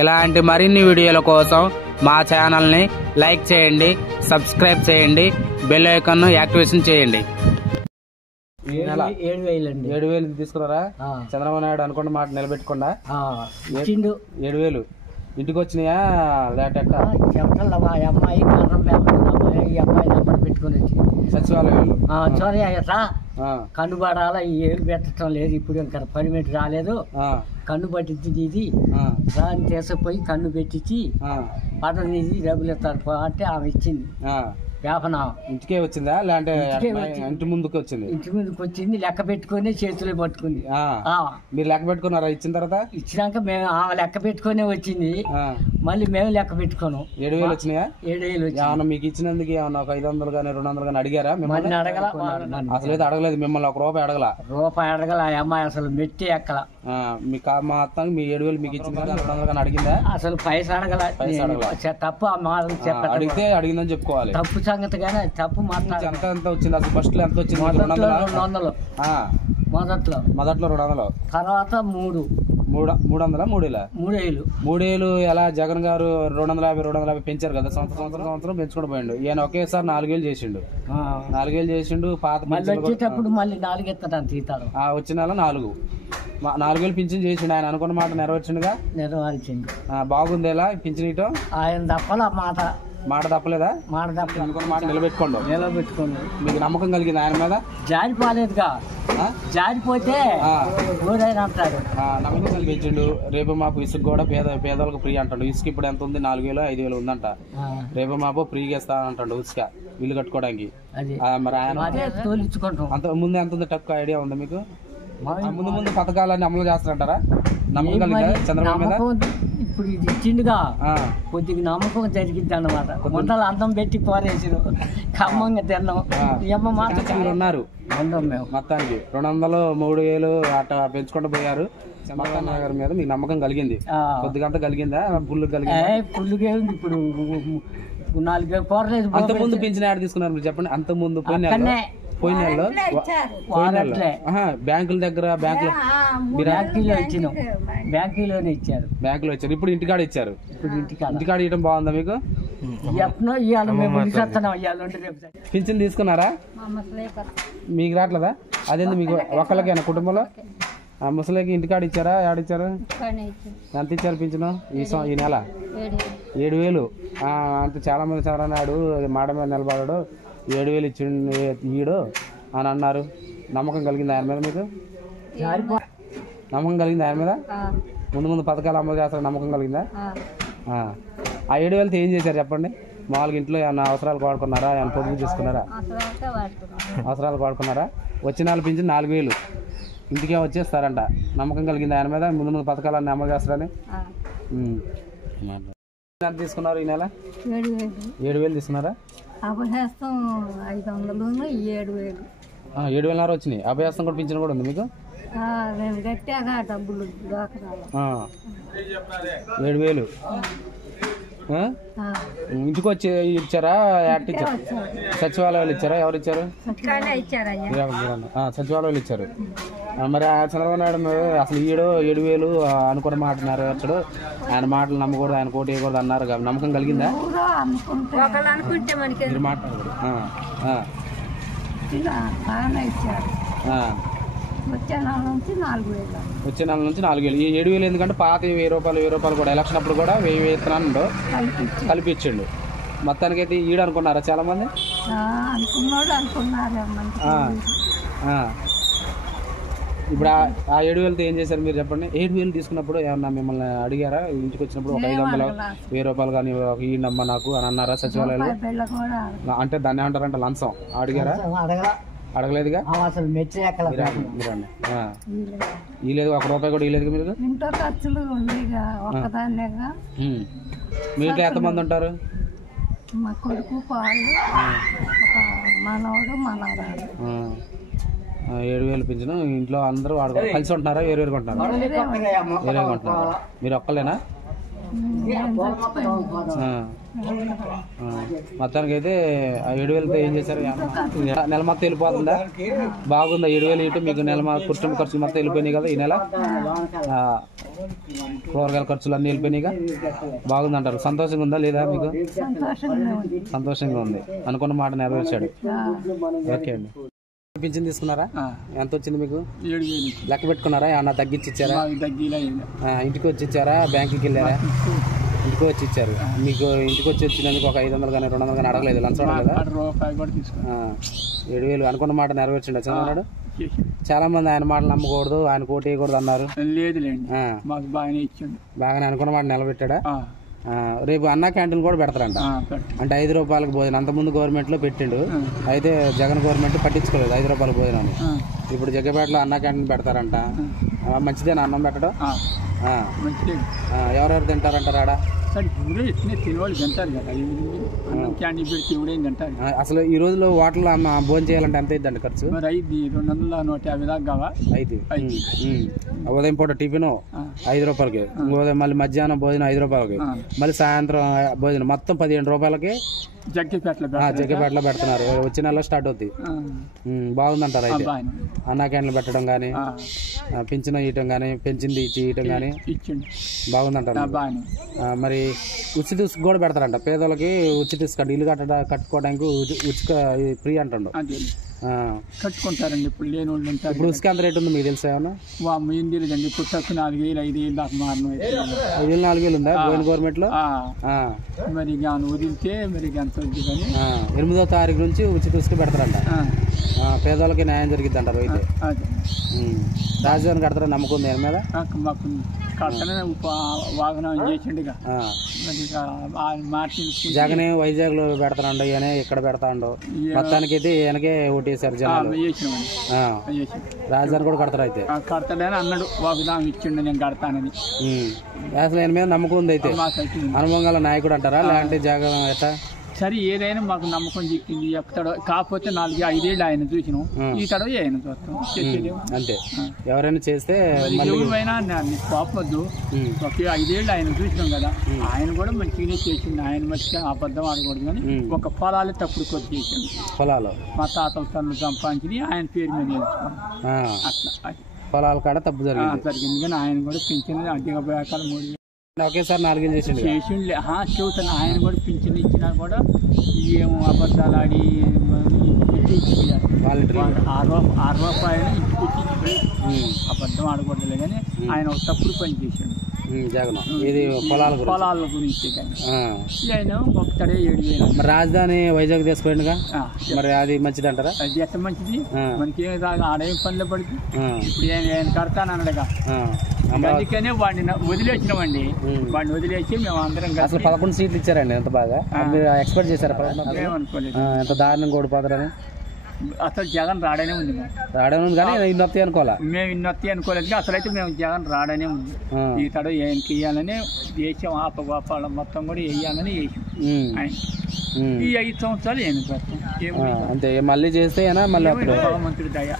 ఇలాంటి మరిన్ని వీడియోల కోసం మా ఛానల్ని లైక్ చేయండి, సబ్స్క్రైబ్ చేయండి, బెల్ ఐకాన్ యాక్టివేషన్ చేయండి. 7,000 తీసుకున్నారా? చంద్రబాబు నాయుడు అనుకున్న మాట నిలబెట్టకుండా 7,000 ఇంటికి వచ్చినాయా? లేటెక్క అమ్మాయి నెంబర్ పెట్టుకుని వచ్చి సచివాలయాలు కన్ను పడాలా ఏళ్ళు పెట్టడం లేదు. ఇప్పుడు ఇంకా పర్మిట్ రాలేదు. కన్ను పట్టించింది ఇది దాన్ని తీసుకుపోయి కన్ను పెట్టించి పట్టణ డబ్బులు ఇస్తారు అంటే ఆమె ఇచ్చింది. వ్యాపన ఇంటికే వచ్చిందా లేదంటే ఇంటి ముందుకు వచ్చింది? ఇంటి ముందుకు వచ్చింది. లెక్క పెట్టుకుని చేతులు పట్టుకుంది. మీరు లెక్క పెట్టుకున్నారా? ఇచ్చిన తర్వాత ఇచ్చినాక మేము ఆమె లెక్క పెట్టుకునే వచ్చింది. మళ్ళీ మేము లెక్క పెట్టుకోను. 7,000 వచ్చినాయా? 7,000 ఏమన్నా మీకు ఇచ్చినందుకు ఏమన్నా ఒక 500 కానీ 200 కానీ అడిగారా? మిమ్మల్ని అడగల. అసలు అయితే అడగలేదు మిమ్మల్ని. ఒక రూపాయి అడగల. ఆ అమ్మాయి అసలు మెట్టి ఎక్కల. మా అత్త మీ 7,000 మీకు ఇచ్చింది కదా, 200 కానీ అడిగిందా? అసలు పైసా అడగల. తప్పు అడిగితే అడిగిందని చెప్పుకోవాలి. తప్పు సంగతి కానీ తప్పు మాట్లాడి ఎంత వచ్చింది అసలు? ఫస్ట్ ఎంత వచ్చింది? 200 మొదట్లో 200. తర్వాత 300 3,000 ఎలా జగన్ గారు 250 పెంచారు కదా. సంవత్సరం పెంచుకుంటూ పోయిండు. ఈయన ఒకేసారి 4,000 చేసిండు. 4,000 చేసిండు. పాత వచ్చేటప్పుడు మళ్ళీ 4 ఎత్తడానికి తీతాడు. వచ్చిన నెల 4,000 పింఛన్ చేసిండు. ఆయన అనుకున్న మాట నెరవేర్చిండుగా. నెరవేర్చిండు. బాగుంది. ఎలా పింఛన్ ఇయటం? ఆయన తప్పలా మాట తప్పలేదా? మాట అనుకున్న మాట నిలబెట్టుకోండి. మీకు నమ్మకం కలిగింది ఆయన మీద? జారిపోలేదుగా. జారిపోతే అంటాడు. నమ్మకం కలిగించిండు. రేపు మాపు ఇసుక కూడా పేదలకు ఫ్రీ అంటాడు. ఇసుక ఇప్పుడు ఎంత ఉంది? 4,000 5,000 ఉందంట. రేపు మాపు ఫ్రీగా ఇస్తానంటాడు ఇసుక ఇల్లు కట్టుకోవడానికి. మరి ఆయన తోలించుకుంటాం. అంత ముందు ఎంత ఉంది? టక్ ఐడియా ఉందా మీకు? ముందు పథకాలన్నీ అమలు చేస్తారంటారా? నమ్మకం కలిగిందా చంద్రబాబు మీద? ఇప్పుడు ఇది ఇచ్చిండుగా, కొద్దిగా నమ్మకం జరిగింది అన్నమాట. ముందలు అందం పెట్టి పోరేసారు. ఖమ్మంగా తిన్నాం. ఉన్నారు మొత్తానికి 200 3,000 అట్లా పెంచుకుంటూ పోయారు. చంద్రబాబు నాయుడు మీద మీకు నమ్మకం కలిగింది? కొద్దిగా అంతా కలిగిందా? ఫుల్ ఫుల్గా ఉంది. ఇప్పుడు 4,000 పోరలేదు. అంత ముందు పెంచిన యాడ్ తీసుకున్నారు మీరు చెప్పండి. అంత ముందు పోయిన నెలలో బ్యాంకుల దగ్గర బ్యాంకులోనే ఇచ్చారు. బ్యాంకులో ఇచ్చారు. ఇప్పుడు ఇంటికాడ ఇచ్చారు. ఇంటికాడ ఇవ్వడం బాగుందా మీకు? పింఛన్ తీసుకున్నారా? మీకు రావట్లేదా? అదేంది మీకు ఒక్కళ్ళకేనా కుటుంబంలో? ముసలికి ఇంటికాడ ఇచ్చారా? ఏడిచ్చారు? ఎంత ఇచ్చారు పింఛను ఈ నెల? 7,000. అంత చాలా మంది చంద్రనాయుడు మాట మీద నిలబడాడు. 7,000 ఇచ్చిండు ఈడు అని అన్నారు. నమ్మకం కలిగింది ఆయన మీద మీకు? నమ్మకం కలిగింది ఆయన మీద? ముందు పథకాలు అమలు చేస్తారు. నమ్మకం కలిగిందా? ఆ 7,000 ఏం చేశారు చెప్పండి? మామూలుగా ఇంట్లో ఏమన్నా అవసరాలు వాడుకున్నారా? ఏమైనా పొదుపు చేసుకున్నారా? అవసరాలు వాడుకున్నారా? వచ్చిన వాళ్ళు పింఛన్ 4,000 ఇంటికే వచ్చేస్తారంట. నమ్మకం కలిగింది ఆయన మీద? ముందు పథకాలన్నీ అమలు చేస్తారని. ఎంత తీసుకున్నారు ఈ నెల? 7,000 తీసుకున్నారా? 7,500 వచ్చినాయి. అభయాస్తం కూడా పింఛన్ కూడా ఉంది మీకు? 7,000 ఇంటికి వచ్చి ఇచ్చారా? సచివాలయాలు ఇచ్చారా? ఎవరు ఇచ్చారు? సచివాలయాలు ఇచ్చారు. మరి చంద్రబాబు నాయుడు అసలు 7,000 అనుకున్న మాట నెరవేర్చడు. ఆయన మాటలు నమ్మకూడదు, ఆయన కోటి వేయకూడదు అన్నారు. నమ్మకం కలిగిందా? మీరు మాట్లాడకూడదు. వచ్చే నెల నుంచి 4,000. ఈ 7,000 ఎందుకంటే పాత 1,000 రూపాయలు కూడా ఎలక్షన్ అప్పుడు కూడా 1,000 ఇస్తున్నాను కల్పించండు. మొత్తానికైతే ఈడు అనుకున్నారా చాలా మంది? ఇప్పుడు ఆ 7,000 ఏం చేశారు మీరు చెప్పండి? 7,000 తీసుకున్నప్పుడు ఏమన్నా మిమ్మల్ని అడిగారా? ఇంటికి వచ్చినప్పుడు ఒక 500 1,000 కానీ ఒక ఈ నమ్మ నాకు అని అన్నారా సచివాలయంలో? అంటే దాన్ని ఏమంటారంటే లంచం అడిగారా? అడగలేదుగా. అసలు ఇలేదు, 1 రూపాయి కూడా ఇలేదు మీరు? మీ ఇంట్లో ఎంతమంది ఉంటారు? మా కొడుకు, పాలు, మనవడు, మనవరాలు. 7,000 పింఛను ఇంట్లో అందరూ కలిసి ఉంటున్నారా? వేరు కొంటున్నారా? వేరే కొంటున్నారా? మీరు ఒక్కలేనా? మొత్తానికి అయితే 7,000తో ఏం చేశారు? నెల మొత్తం వెళ్ళిపోతుందా? బాగుందా? 7,000 ఇటు మీకు నెల కుటుంబ ఖర్చులు మొత్తం వెళ్ళిపోయినాయి కదా ఈ నెల? కూరగాయల ఖర్చులు అన్నీ వెళ్ళిపోయినాయిగా బాగుందంటారు. సంతోషంగా ఉందా లేదా మీకు? సంతోషంగా ఉంది. అనుకున్న మాట నెరవేర్చాడు. ఓకే అండి. పింఛన్ తీసుకున్నారా? ఎంత వచ్చింది మీకు? 7,000 లెక్క పెట్టుకున్నారా? ఏమన్నా తగ్గించి ఇచ్చారా? ఇంటికి వచ్చి ఇచ్చారా? బ్యాంకుకి వెళ్ళారా? ఇంటికి వచ్చి ఇచ్చారు. మీకు ఇంటికి వచ్చి వచ్చినందుకు ఒక 500 కానీ 200 కానీ అడగలేదు? లంచం అడగలేదా? 7,000 అనుకున్న మాట నెరవేర్చండి చంద్రబాబు. చాలా మంది ఆయన మాటలు నమ్మకూడదు, ఆయన కోటి వేయకూడదు అన్నారు. లేదులేండి, మాకు బాగానే ఇచ్చిండు. బాగానే అనుకున్న మాట నిలబెట్టాడా? రేపు అన్నా క్యాంటీన్ కూడా పెడతారంట. అంటే 5 రూపాయలకు భోజనం. అంతకుముందు గవర్నమెంట్ లో పెట్టిండు, అయితే జగన్ గవర్నమెంట్ పట్టించుకోలేదు 5 రూపాయల భోజనం. ఇప్పుడు జగ్గపేటలో అన్నా క్యాంటీన్ పెడతారంట. మంచిదేనా అన్నం పెట్టడం? ఎవరెవరు తింటారంటారు ఆడ? అసలు ఈ రోజులో హోటల్ భోజనం చేయాలంటే ఎంత అవుతుందండి ఖర్చు? 250 దాకా. ఉదయం పూట టిఫిన్ 5 రూపాయలకి, ఉదయం మళ్ళీ మధ్యాహ్నం భోజనం 5 రూపాయలకి, మళ్ళీ సాయంత్రం భోజనం మొత్తం 15 రూపాయలకి జగ్గపేటలో పెడుతున్నారు. వచ్చే నెలలో స్టార్ట్ అవుతుంది. బాగుందంటారు అయితే అన్నా క్యాంటీన్లు పెట్టడం కానీ, పింఛన్ ఇవ్వటం కానీ, పెంచింది ఇచ్చి ఇవ్వటం కానీ బాగుందంటారు. మరి ఉచిత ఇసుక కూడా పెడతారంట పేదోళ్ళకి. ఉచిత ఇసుక ఇల్లు కట్టుకోవడానికి ఉచిత ఫ్రీ అంటుండు. కట్టుకుంటారండి. ఇప్పుడు లేని వాళ్ళు ఉంటారు. ఇప్పుడు ఉసుక ఎంత రేటు ఉంది మీకు తెలుసా? ఏమన్నా ఏం తెలియదండి. ఇప్పుడు 4,000 5,000 దాకా మారిన 5,000 4,000 ఉందా గవర్నమెంట్ లో? మరి వదిలితే మరి ఎంత ఉంది కానీ 8వ తారీఖు నుంచి ఉచిత ఇసుక పెడతారంట. పేదోళ్ళకి న్యాయం జరిగిద్ది అంటారు. అయితే రాజధాని కడతారా నమ్మకం ఉంది మీద? మాకు కడతానే వాహనం చేసిండుగా. జగనే వైజాగ్ లో పెడతానండి, ఈయన ఇక్కడ పెడతాండు. మొత్తానికి అయితే ఈయనకే ఓటేశారు జనాలు. రాజధాని కూడా కడతారు అయితే? కడతాడని అన్నాడు, వాగ్దానం ఇచ్చిండు నేను కడతానని. అసలు ఈయన మీద నమ్మకం ఉంది అయితే. అనుభవం గల నాయకుడు అంటారా లేదంటే జగన్ ఎట్లా? సరే ఏదైనా మాకు నమ్మకం చెప్పింది చెప్తాడు. కాకపోతే 4-5 ఏళ్ళు ఆయన చూసినాం, ఈ తడవ ఆయన చూస్తాం అంతే. ఎవరైనా చేస్తే ఎవరైనా కోపద్దు. ఒక 5 ఏళ్ళు ఆయన చూసినాం కదా, ఆయన కూడా మంచిగానే చేసిండు. ఆయన మంచిగా అబద్ధం ఆడకూడదు కానీ ఒక పొలాలే తప్పుడు కొద్ది చేసిండు. పొలాలు మా తాతల తల్లు సంపాదించి ఆయన పేరు మీద వేసుకున్నాం. అట్లా పొలాల కాడ తప్పు జరిగింది కానీ ఆయన కూడా పింఛన్ అధిక ప్రకారం 3 ఒకేసారి 4 చేసిండు. చెబుతాను ఆయన కూడా పింఛన్ ఇచ్చినా కూడా ఏమో అబద్ధాలు ఆడి ₹6 ఇంటికి అబద్ధం ఆడకూడదులే కానీ ఆయన ఒక తప్పుడు పని చేశాడు జగన్. ఇది పొలాల గురించి ఆయన ఒకటడే 7,000. మరి రాజధాని వైజాగ్ తీసుకుపోయిండుగా, మరి అది మంచిది అంటారా? అది ఎట్ట మంచిది? మనకి ఆడేం పనిలో పడుతుంది. ఇప్పుడు ఆయన కడతానన్నాడుగా, అందుకనే వాడిని వదిలేసినామండి. వాడిని వదిలేసి మేము అందరం అసలు 11 సీట్లు ఇచ్చారండి. ఎంత బాగా ఎక్స్పెక్ట్ చేశారు? ఏమనుకోలేదు. ఎంత దారుణం ఓడిపోతారని. అసలు జగన్ రాడనే ఉంది. కానీ ఇన్నొత్తి అనుకోవాలా? మేము ఇన్నొత్తి అనుకోలేదు. అసలు అయితే మేము జగన్ రాడనే ఉంది. ఈ తడ ఆయనకి వేయాలని దేశం ఆపగోపాలం మొత్తం కూడా వేయాలని ఈ 5 సంవత్సరాలు అంతే. మళ్ళీ చేస్తే భగవంతుడి దయ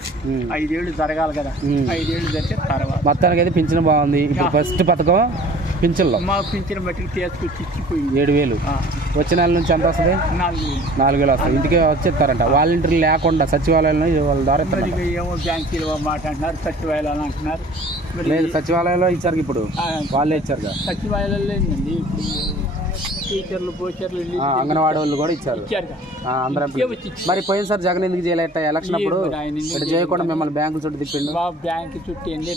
5 ఏళ్ళు జరగాలి కదా. 5 ఏళ్ళు జరిగితే తర్వాత మొత్తానికి అయితే పింఛన్ బాగుంది. ఇప్పుడు ఫస్ట్ పథకం పింఛన్లో మా పింఛన్ బట్టి తీసుకొచ్చి ఇచ్చిపోయింది 7,000. వచ్చే నెల నుంచి ఎంత వస్తుంది? 4,000 వస్తుంది. ఇంటికి వచ్చేస్తారంట. వాలంటీర్లు లేకుండా సచివాలయంలో వాళ్ళ ద్వారా ఏమో బ్యాంకీలో మాట అంటున్నారు, సచివాలయాలు అంటున్నారు. లేదు, సచివాలయంలో ఇచ్చారు. ఇప్పుడు వాళ్ళే ఇచ్చారు. సచివాలయాలు లేదండి, టీచర్లు పోచర్లు అంగన్వాడీ వాళ్ళు కూడా ఇచ్చారు. అందరం. మరి పోయినసారి జగన్ ఎందుకు చేయలేట ఎలక్షన్ అప్పుడు? చేయకుండా మిమ్మల్ని బ్యాంకుల చుట్టూ తిప్పిండు. బ్యాంకు చుట్టూ ఏంది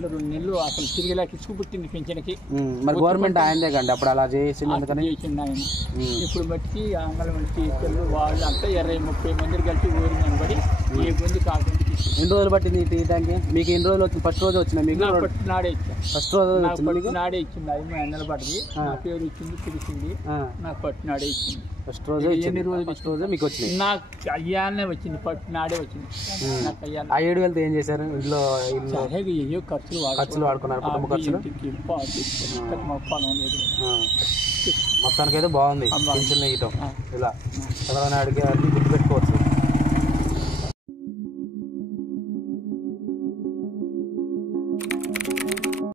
2 నెలలు అసలు తిరిగిలాకి ఇసుకు పుట్టింది పింఛన్కి. మరి గవర్నమెంట్ ఆయనదే కండి అప్పుడు అలా చేసింది. చేసిండు ఆయన. ఇప్పుడు బట్టి అంగన్వాడీ టీచర్లు వాళ్ళు అంతా 20-30 మంది కలిసి ఊరి నిలబడి ఏ మంది కాకుండా. ఎన్ని రోజులు పట్టింది తీయడానికి మీకు? ఎన్ని రోజులు వచ్చింది? ఫస్ట్ రోజు వచ్చిన మీకు? నాడే ఇచ్చాను. ఫస్ట్ రోజు నాడే ఇచ్చింది. అది మా నిలబడింది, నా పేరు ఇచ్చింది, తెలిసింది. నాకు పట్టు నాడే ఇచ్చింది. ఫస్ట్ రోజు ఎన్ని రోజులు? ఫస్ట్ రోజు మీకు వచ్చింది? నాకు అయ్యానే వచ్చింది, పట్టు నాడే వచ్చింది. నాకు అయ్యాలి. ఆ 7,000తో ఏం చేశారు? ఇంట్లో ఏయో ఖర్చులు వాడుకున్నారు, కుటుంబ ఖర్చులు. మొత్తానికైతే బాగుంది పింఛన్ వేయటం. ఇలా చంద్రబాబు నాయుడుకి గుర్తు పెట్టుకోవచ్చు.